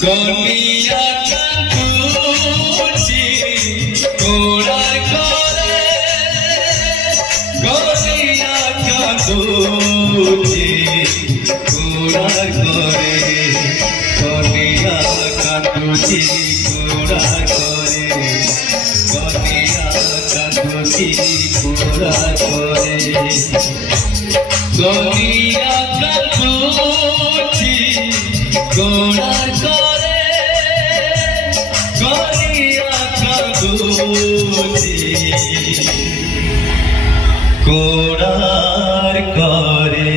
Goniya kantuchi korar kore Goniya kantuchi korar kore Goniya kantuchi korar kore Goniya kantuchi korar kore Goniya kantuchi korar kore कोरार करे।